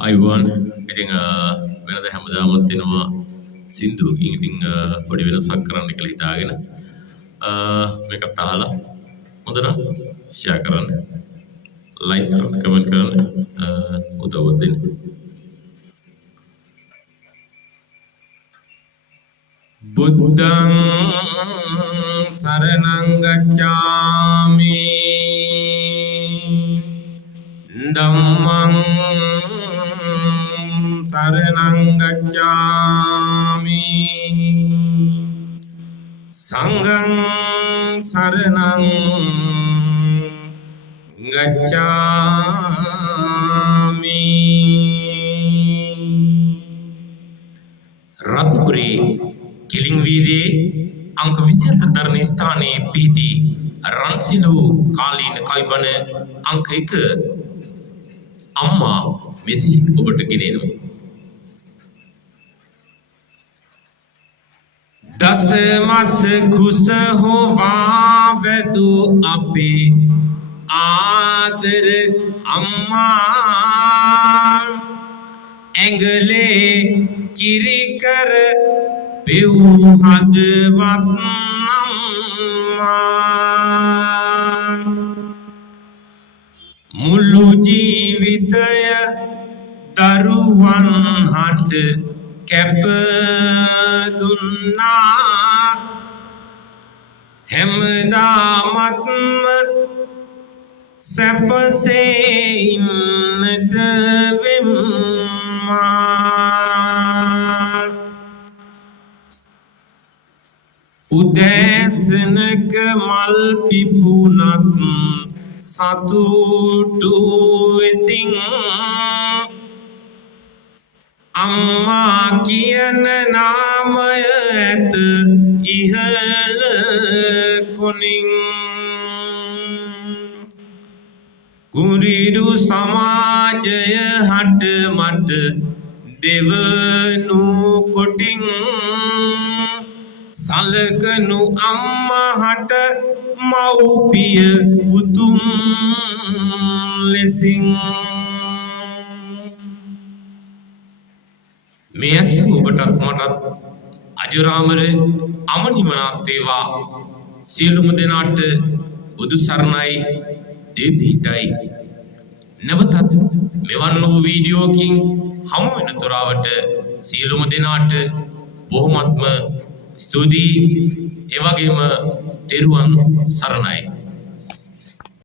අයිබෝන් ඉතින් වෙනද හැමදාමත් වෙනවා සින්දුවකින් ඉතින් පොඩි වෙනසක් කරන්න කියලා හිතාගෙන මේකත් අහලා හොඳට ෂෙයා කරන්න ලයික් කරන්න කමෙන්ට් කරන්න උදව්වක් දෙන්න බුද්ධං සරණං ගච්ඡාමි ධම්මං සරණං ගච්ඡාමි සංඝං සරණං ගච්ඡාමි රත්පුරේ කෙලින් වීදියේ අංක 24 දරණ ස්ථානයේ පිහිටි රන්සිලු කාලීන කයිබන අංක 1 අම්මා මෙසි ඔබට ගෙනෙනවා දස මාස කුස හොවා වැදු අපේ ආදර අම්මා ඇඟලේ කිරි කර පෙව් හදවත් අම්මා මුළු ජීවිතය දරුවන් හට කැප දුන්නා හැමදාමත්ම සැපසේ ඉන්නට වෙම්මා උදෑසනක මල් පිපුණත් සතුටු වෙසින් අම්මා කියන නාමය ඇත ඉහළ කොනින් කුරිරු සමාජය හට මට දෙවනු කොටින් සලකනු අම්මහට මව්පිය උතුම් ලෙසින් මෙයස් ඔබටත් මටත් අජරාමර අමනිමනක් වේවා සියලුම දෙනාට බුදු සරණයි දෙවිහිටයි නැවතත් මෙවන් වූ වීඩියෝකින් හමු වෙන තොරාවට සියලුම දෙනාට බොහොමත්ම ස්තුතියි ඒ වගේම තෙරුවන් සරණයි